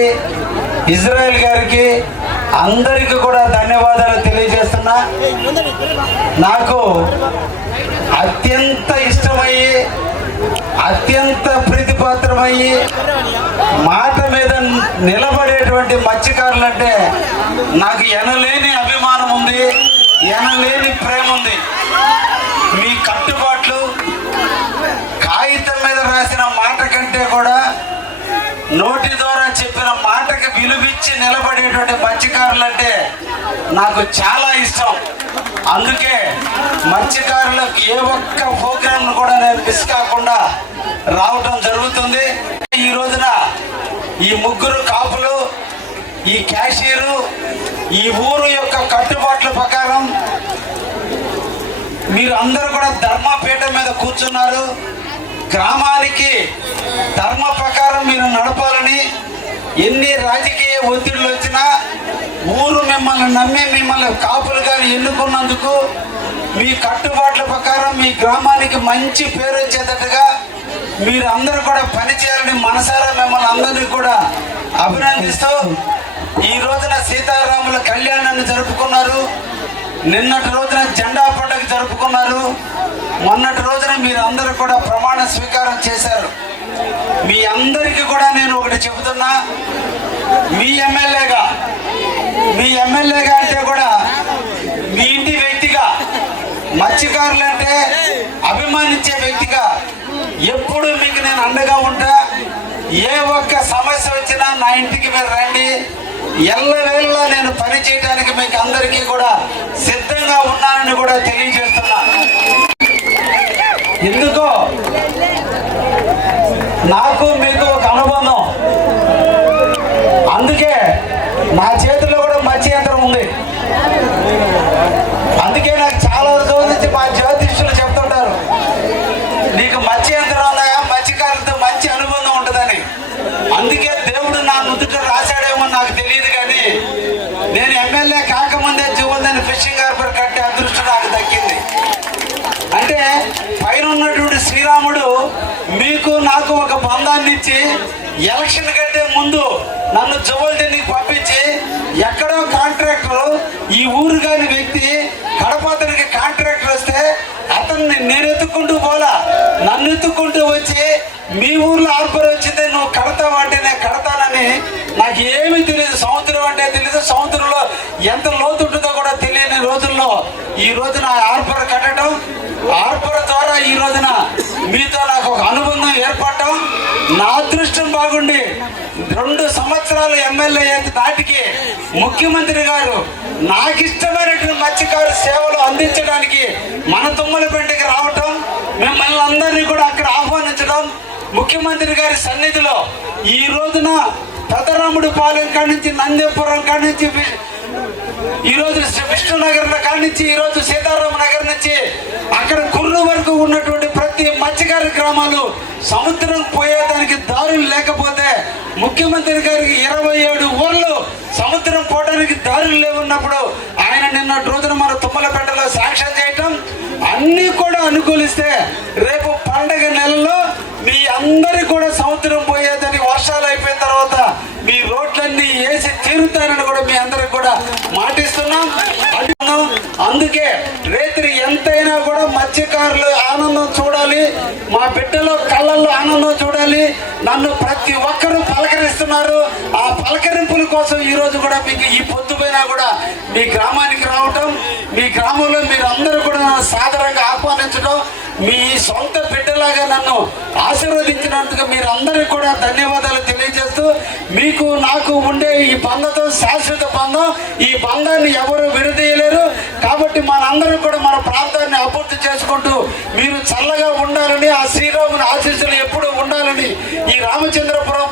గారికి, ఇజ్రాయెల్ గారికి అందరికీ కూడా ధన్యవాదాలు తెలియజేస్తున్నా. నాకు అత్యంత ఇష్టమయ్యి, అత్యంత ప్రీతిపాత్రమయ్యి, మాట మీద నిలబడేటువంటి మత్స్యకారులంటే నాకు ఎనలేని అభిమానం ఉంది, ఎనలేని ప్రేమ ఉంది. మీ కట్టుబాట్లు కాగితం మీద రాసిన మాట కంటే కూడా నోటి ద్వారా చెప్పిన మాటకి విలువిచ్చి నిలబడేటువంటి మత్స్యకారులంటే నాకు చాలా ఇష్టం. అందుకే మత్స్యకారులకు ఏ ఒక్క ప్రోగ్రాంను కూడా నేను మిస్ కాకుండా రావటం జరుగుతుంది. ఈ రోజున ఈ ముగ్గురు కాపులు, ఈ క్యాషియరు, ఈ ఊరు యొక్క కట్టుబాట్ల ప్రకారం మీరు అందరూ కూడా ధర్మపీఠం మీద కూర్చున్నారు. గ్రామానికి ధర్మ ప్రకారం మీరు నడపాలని, ఎన్ని రాజకీయ ఒత్తిడులు వచ్చినా ఊరు మిమ్మల్ని నమ్మి మిమ్మల్ని కాపులు కానీ ఎన్నుకున్నందుకు మీ కట్టుబాట్ల ప్రకారం మీ గ్రామానికి మంచి పేరు వచ్చేటట్టుగా మీరు అందరూ కూడా పనిచేయాలని మనసారా మిమ్మల్ని అందరినీ కూడా అభినందిస్తూ ఈ రోజున సీతారాముల కళ్యాణాన్ని జరుపుకున్నారు. నిన్నటి రోజున జెండా పండుగ జరుపుకున్నారు. మొన్నటి రోజున మీరు అందరూ కూడా ప్రమాణ స్వీకారం చేశారు. మీ అందరికీ కూడా నేను ఒకటి చెబుతున్నా, మీ ఎమ్మెల్యేగా అంటే కూడా మీ ఇంటి వ్యక్తిగా, మత్స్యకారులు అంటే అభిమానించే వ్యక్తిగా ఎప్పుడు మీకు నేను అండగా ఉంటా. ఏ ఒక్క సమస్య వచ్చినా నా ఇంటికి మీరు రండి. ఎల్లవేళలా నేను పని చేయడానికి మీకు అందరికీ కూడా సిద్ధంగా ఉన్నానని కూడా తెలియజేస్తున్నా. ఎందుకో నాకు మీకు ఒక అనుబంధం. అందుకే నా చేతిలో కూడా మత్స్య యంత్రం ఉంది. అందుకే నాకు చాలా రోజుల నుంచి మా జ్యోతిష్యులు చెప్తుంటారు, నీకు మత్స్య యంత్రం ఉన్నాయా, మత్స్యకారులతో మంచి అనుబంధం ఉంటుందని. అందుకే దేవుడు నా నుదుట రాశాడేమో నాకు తెలియదు, కానీ నేను ఎమ్మెల్యే కాకముందే జీవోదని ఫిషింగ్ హార్బర్ కట్టే అదృష్టం నాకు దక్కింది. అంటే పైన ఉన్నటువంటి శ్రీరాముడు మీకు నాకు ఒక బంధాన్ని ఇచ్చి ఎలక్షన్ కంటే ముందు నన్ను జువల్దీనికి పంపించి, ఎక్కడో కాంట్రాక్టర్ ఈ ఊరు కాని వ్యక్తి కడపతనికి కాంట్రాక్టర్ వస్తే అతన్ని నేను ఎత్తుకుంటూ పోలా, నన్ను ఎత్తుకుంటూ వచ్చి మీ ఊర్లో హార్బర్ వచ్చింది, నువ్వు కడతావు అంటే నేను కడతానని. నాకు ఏమీ తెలియదు, సముద్రం అంటే తెలియదు, సముద్రంలో ఎంత లోతు ఉంటుందో కూడా తెలియని రోజుల్లో ఈ రోజున హార్బర్ కట్టడం, హార్బర్ ద్వారా ఈ రోజున మీతో నాకు ఒక అనుబంధం ఏర్పడటం, నా అదృష్టం బాగుండి 2 సంవత్సరాలు ఎమ్మెల్యే నాటికి ముఖ్యమంత్రి గారు నాకు ఇష్టమైనటువంటి మత్స్యకారు సేవలు అందించడానికి మన తుమ్మలపేటకి రావటం, మిమ్మల్ని అందరినీ కూడా అక్కడ ఆహ్వానించడం, ముఖ్యమంత్రి గారి సన్నిధిలో ఈ రోజున పెదరాముడి పాలెం కాడి నుంచి, నందేపురం కాడి నుంచి, ఈ రోజు విష్ణునగర్ కాడి నుంచి, ఈ రోజు సీతారామ నగర్ నుంచి అక్కడ కుర్రు వరకు ఉన్నటువంటి ప్రతి మత్స్యకార గ్రామాలు సముద్రం పోయేదానికి దారులు లేకపోతే, ముఖ్యమంత్రి గారికి 27 ఊర్లు సముద్రం పోవడానికి దారులు లేవున్నప్పుడు ఆయన నిన్నటి రోజున మన తుమ్మలపేటలో శాంక్షన్ చేయటం, అన్నీ కూడా అనుకూలిస్తే రేపు పండగ నెలలో మీ అందరి కూడా సముద్రం పోయేదానికి వర్షాలు అయిపోయిన తర్వాత మీ రోడ్లన్నీ వేసి తీరుతారని కూడా మీ అందరికి కూడా మాటిస్తున్నాం. అందుకే రేత్రి ఎంతైనా కూడా మత్స్యకారులు ఆనందం చూడాలి, మా బిడ్డలో కళ్ళల్లో ఆనందం చూడాలి. నన్ను ప్రతి ఒక్కరూ పలకరిస్తున్నారు. ఆ పలకరింపుల కోసం ఈ రోజు కూడా మీకు ఈ పొద్దుపైనా కూడా మీ గ్రామానికి రావటం, మీ గ్రామంలో మీరు అందరూ కూడా నన్ను సాదరంగా ఆహ్వానించడం, మీ సొంత బిడ్డలాగా నన్ను ఆశీర్వదించినందుకు మీరు అందరికీ కూడా ధన్యవాదాలు తెలియజేస్తూ, మీకు నాకు ఉండే ఈ బంధంతో శాశ్వత బంధం, ఈ బంధాన్ని ఎవరు విడదీయలేరు. కాబట్టి మనందరూ కూడా మన ప్రాంతాన్ని అభివృద్ధి చేసుకుంటూ మీరు చల్లగా ఉండాలని, ఆ శ్రీరాముని ఆశీస్సులు ఎప్పుడూ ఉండాలని ఈ రామచంద్రపురం